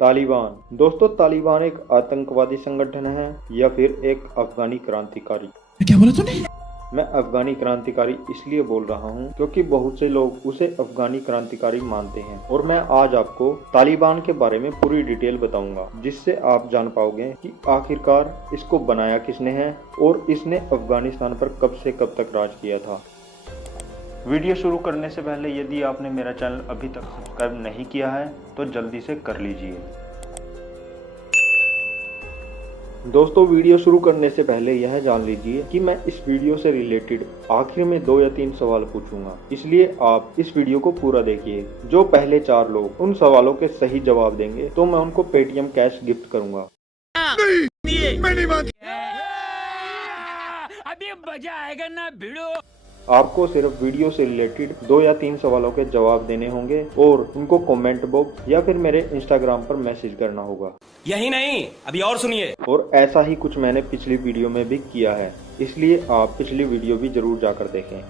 तालिबान। दोस्तों, तालिबान एक आतंकवादी संगठन है या फिर एक अफगानी क्रांतिकारी। क्या बोला तूने? मैं अफगानी क्रांतिकारी इसलिए बोल रहा हूँ क्योंकि बहुत से लोग उसे अफगानी क्रांतिकारी मानते हैं और मैं आज आपको तालिबान के बारे में पूरी डिटेल बताऊंगा, जिससे आप जान पाओगे कि आखिरकार इसको बनाया किसने है और इसने अफगानिस्तान पर कब से कब तक राज किया था। वीडियो शुरू करने से पहले यदि आपने मेरा चैनल अभी तक सब्सक्राइब नहीं किया है तो जल्दी से कर लीजिए। दोस्तों, वीडियो शुरू करने से पहले यह जान लीजिए कि मैं इस वीडियो से रिलेटेड आखिर में 2 या 3 सवाल पूछूंगा, इसलिए आप इस वीडियो को पूरा देखिए। जो पहले 4 लोग उन सवालों के सही जवाब देंगे तो मैं उनको पेटीएम कैश गिफ्ट करूंगा। मैं नहीं अभी मजा आएगा ना भिड़ो। आपको सिर्फ वीडियो से रिलेटेड 2 या 3 सवालों के जवाब देने होंगे और उनको कमेंट बॉक्स या फिर मेरे इंस्टाग्राम पर मैसेज करना होगा। यही नहीं, अभी और सुनिए। और ऐसा ही कुछ मैंने पिछली वीडियो में भी किया है, इसलिए आप पिछली वीडियो भी जरूर जाकर देखें।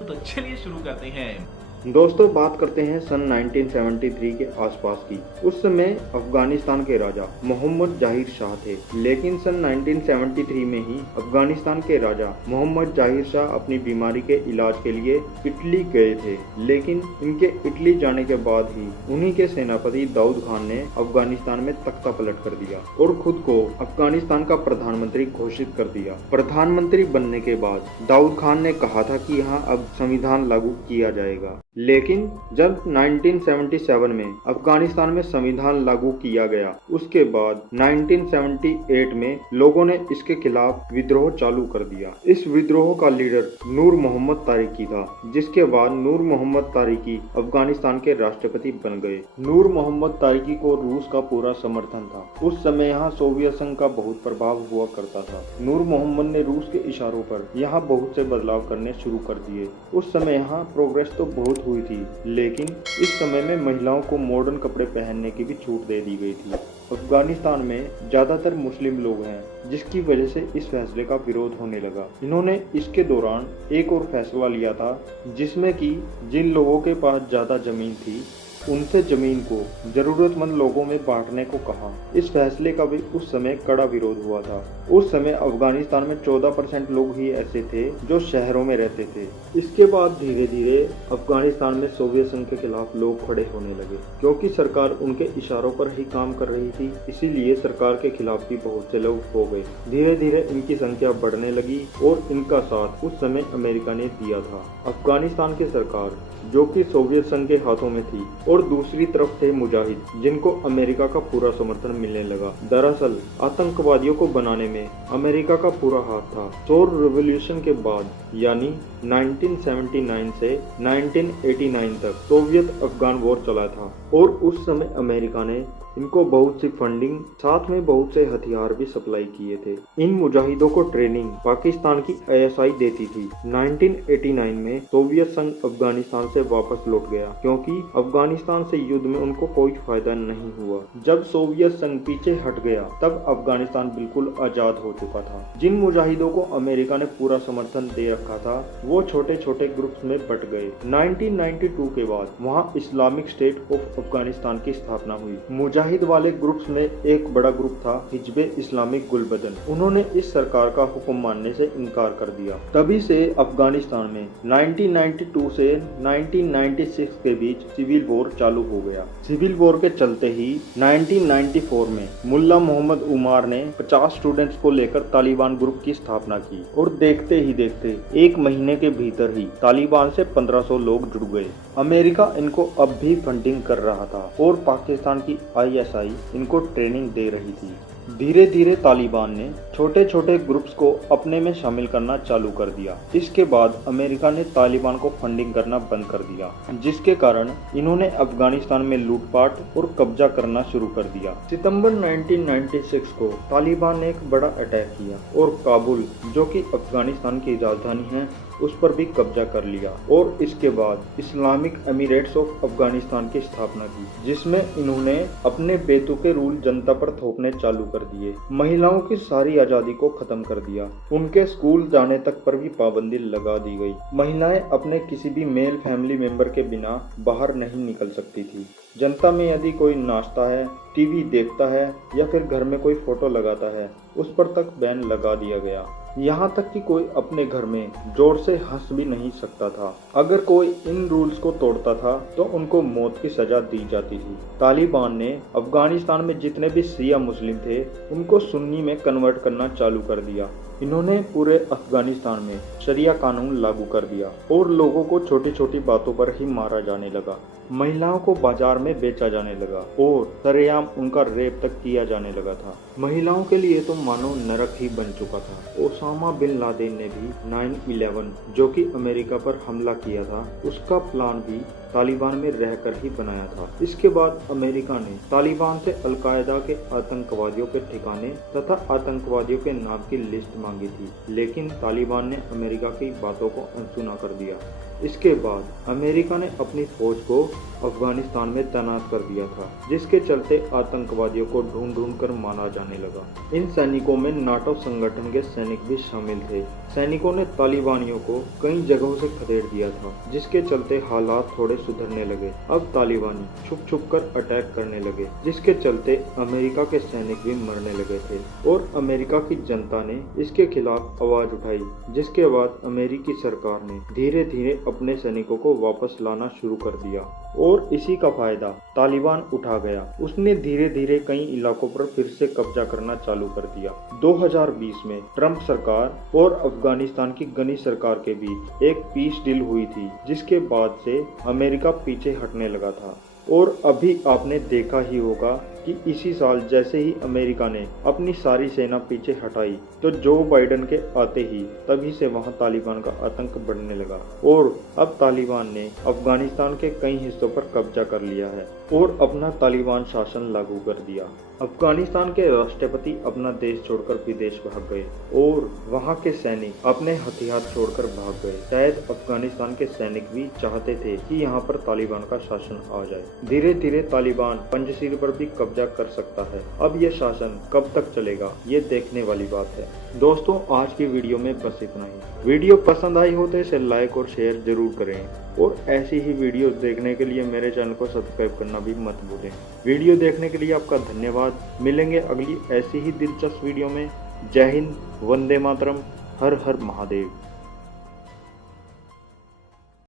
तो चलिए शुरू करते हैं। दोस्तों, बात करते हैं सन 1973 के आसपास की। उस समय अफगानिस्तान के राजा मोहम्मद जाहिर शाह थे, लेकिन सन 1973 में ही अफगानिस्तान के राजा मोहम्मद जाहिर शाह अपनी बीमारी के इलाज के लिए इटली गए थे। लेकिन इनके इटली जाने के बाद ही उन्हीं के सेनापति दाऊद खान ने अफगानिस्तान में तख्ता पलट कर दिया और खुद को अफगानिस्तान का प्रधानमंत्री घोषित कर दिया। प्रधानमंत्री बनने के बाद दाऊद खान ने कहा था कि यहाँ अब संविधान लागू किया जाएगा, लेकिन जब 1977 में अफगानिस्तान में संविधान लागू किया गया, उसके बाद 1978 में लोगों ने इसके खिलाफ विद्रोह चालू कर दिया। इस विद्रोह का लीडर नूर मोहम्मद तारिकी था, जिसके बाद नूर मोहम्मद तारिकी अफगानिस्तान के राष्ट्रपति बन गए। नूर मोहम्मद तारिकी को रूस का पूरा समर्थन था। उस समय यहाँ सोवियत संघ का बहुत प्रभाव हुआ करता था। नूर मोहम्मद ने रूस के इशारों पर यहाँ बहुत से बदलाव करने शुरू कर दिए। उस समय यहाँ प्रोग्रेस तो बहुत हुई थी, लेकिन इस समय में महिलाओं को मॉडर्न कपड़े पहनने की भी छूट दे दी गई थी। अफगानिस्तान में ज्यादातर मुस्लिम लोग हैं, जिसकी वजह से इस फैसले का विरोध होने लगा। इन्होंने इसके दौरान एक और फैसला लिया था, जिसमें कि जिन लोगों के पास ज्यादा जमीन थी उनसे जमीन को जरूरतमंद लोगों में बांटने को कहा। इस फैसले का भी उस समय कड़ा विरोध हुआ था। उस समय अफगानिस्तान में 14% लोग ही ऐसे थे जो शहरों में रहते थे। इसके बाद धीरे धीरे अफगानिस्तान में सोवियत संघ के खिलाफ लोग खड़े होने लगे, क्योंकि सरकार उनके इशारों पर ही काम कर रही थी। इसीलिए सरकार के खिलाफ भी बहुत से लोग हो गए। धीरे धीरे इनकी संख्या बढ़ने लगी और इनका साथ उस समय अमेरिका ने दिया था। अफगानिस्तान की सरकार, जो कि सोवियत संघ के हाथों में थी, और दूसरी तरफ थे मुजाहिद, जिनको अमेरिका का पूरा समर्थन मिलने लगा। दरअसल आतंकवादियों को बनाने में अमेरिका का पूरा हाथ था। सोर रिवॉल्यूशन के बाद यानी 1979 से 1989 तक सोवियत अफगान वॉर चला था और उस समय अमेरिका ने इनको बहुत सी फंडिंग, साथ में बहुत से हथियार भी सप्लाई किए थे। इन मुजाहिदों को ट्रेनिंग पाकिस्तान की आईएसआई देती थी। 1989 में सोवियत संघ अफगानिस्तान से वापस लौट गया, क्योंकि अफगानिस्तान से युद्ध में उनको कोई फायदा नहीं हुआ। जब सोवियत संघ पीछे हट गया, तब अफगानिस्तान बिल्कुल आजाद हो चुका था। जिन मुजाहिदों को अमेरिका ने पूरा समर्थन दे रखा था, वो छोटे छोटे ग्रुप्स में बट गए। 1992 के बाद वहाँ इस्लामिक स्टेट ऑफ अफगानिस्तान की स्थापना हुई। मुजाहिद वाले ग्रुप्स में एक बड़ा ग्रुप था हिजबे इस्लामिक गुलबदन। उन्होंने इस सरकार का हुक्म मानने से इनकार कर दिया। तभी से अफगानिस्तान में 1992 से 1996 के बीच सिविल वॉर चालू हो गया। सिविल वॉर के चलते ही 1994 में मुल्ला मोहम्मद उमार ने 50 स्टूडेंट्स को लेकर तालिबान ग्रुप की स्थापना की और देखते ही देखते 1 महीने के भीतर ही तालिबान से 1500 लोग जुड़ गए। अमेरिका इनको अब भी फंडिंग कर रहा था और पाकिस्तान की आईएसआई इनको ट्रेनिंग दे रही थी। धीरे धीरे तालिबान ने छोटे छोटे ग्रुप्स को अपने में शामिल करना चालू कर दिया। इसके बाद अमेरिका ने तालिबान को फंडिंग करना बंद कर दिया, जिसके कारण इन्होंने अफगानिस्तान में लूटपाट और कब्जा करना शुरू कर दिया। सितंबर 1996 को तालिबान ने एक बड़ा अटैक किया और काबुल, जो कि अफगानिस्तान की राजधानी है, उस पर भी कब्जा कर लिया और इसके बाद इस्लामिक एमिरेट्स ऑफ अफगानिस्तान की स्थापना की, जिसमें इन्होंने अपने बेतुके रूल जनता पर थोपने चालू कर दिए। महिलाओं की सारी आजादी को खत्म कर दिया। उनके स्कूल जाने तक पर भी पाबंदी लगा दी गई। महिलाएं अपने किसी भी मेल फैमिली मेंबर के बिना बाहर नहीं निकल सकती थी। जनता में यदि कोई नाचता है, टीवी देखता है या फिर घर में कोई फोटो लगाता है, उस पर तक बैन लगा दिया गया। यहाँ तक कि कोई अपने घर में जोर से हंस भी नहीं सकता था। अगर कोई इन रूल्स को तोड़ता था तो उनको मौत की सजा दी जाती थी। तालिबान ने अफगानिस्तान में जितने भी शिया मुस्लिम थे उनको सुन्नी में कन्वर्ट करना चालू कर दिया। इन्होंने पूरे अफगानिस्तान में शरिया कानून लागू कर दिया और लोगों को छोटी छोटी बातों पर ही मारा जाने लगा। महिलाओं को बाजार में बेचा जाने लगा और सरेआम उनका रेप तक किया जाने लगा था। महिलाओं के लिए तो मानो नरक ही बन चुका था। ओसामा बिन लादेन ने भी 9/11 जो कि अमेरिका पर हमला किया था, उसका प्लान भी तालिबान में रहकर ही बनाया था। इसके बाद अमेरिका ने तालिबान से अलकायदा के आतंकवादियों के ठिकाने तथा आतंकवादियों के नाम की लिस्ट मांगी थी, लेकिन तालिबान ने अमेरिका की बातों को अनसुना कर दिया। इसके बाद अमेरिका ने अपनी फौज को अफगानिस्तान में तैनात कर दिया था, जिसके चलते आतंकवादियों को ढूंढ ढूंढ कर मारा जाने लगा। इन सैनिकों में नाटो संगठन के सैनिक भी शामिल थे। सैनिकों ने तालिबानियों को कई जगहों से खदेड़ दिया था, जिसके चलते हालात थोड़े सुधरने लगे। अब तालिबानी छुप छुप कर अटैक करने लगे, जिसके चलते अमेरिका के सैनिक भी मरने लगे थे और अमेरिका की जनता ने इसके खिलाफ आवाज उठाई, जिसके बाद अमेरिकी सरकार ने धीरे धीरे अपने सैनिकों को वापस लाना शुरू कर दिया और इसी का फायदा तालिबान उठा गया। उसने धीरे धीरे कई इलाकों पर फिर से कब्जा करना चालू कर दिया। 2020 में ट्रंप सरकार और अफगानिस्तान की गनी सरकार के बीच एक पीस डील हुई थी, जिसके बाद से अमेरिका पीछे हटने लगा था। और अभी आपने देखा ही होगा कि इसी साल जैसे ही अमेरिका ने अपनी सारी सेना पीछे हटाई तो जो बाइडेन के आते ही तभी से वहां तालिबान का आतंक बढ़ने लगा और अब तालिबान ने अफगानिस्तान के कई हिस्सों पर कब्जा कर लिया है और अपना तालिबान शासन लागू कर दिया। अफगानिस्तान के राष्ट्रपति अपना देश छोड़कर विदेश भाग गए और वहां के सैनिक अपने हथियार छोड़कर भाग गए। शायद अफगानिस्तान के सैनिक भी चाहते थे कि यहाँ पर तालिबान का शासन आ जाए। धीरे धीरे तालिबान पंजशीर पर भी कब्जा कर सकता है। अब यह शासन कब तक चलेगा, ये देखने वाली बात है। दोस्तों, आज की वीडियो में बस इतना ही। वीडियो पसंद आई हो तो इसे लाइक और शेयर जरूर करें और ऐसी ही वीडियो देखने के लिए मेरे चैनल को सब्सक्राइब करना भी मत भूलें। वीडियो देखने के लिए आपका धन्यवाद। मिलेंगे अगली ऐसी ही दिलचस्प वीडियो में। जय हिंद, वंदे मातरम, हर हर महादेव।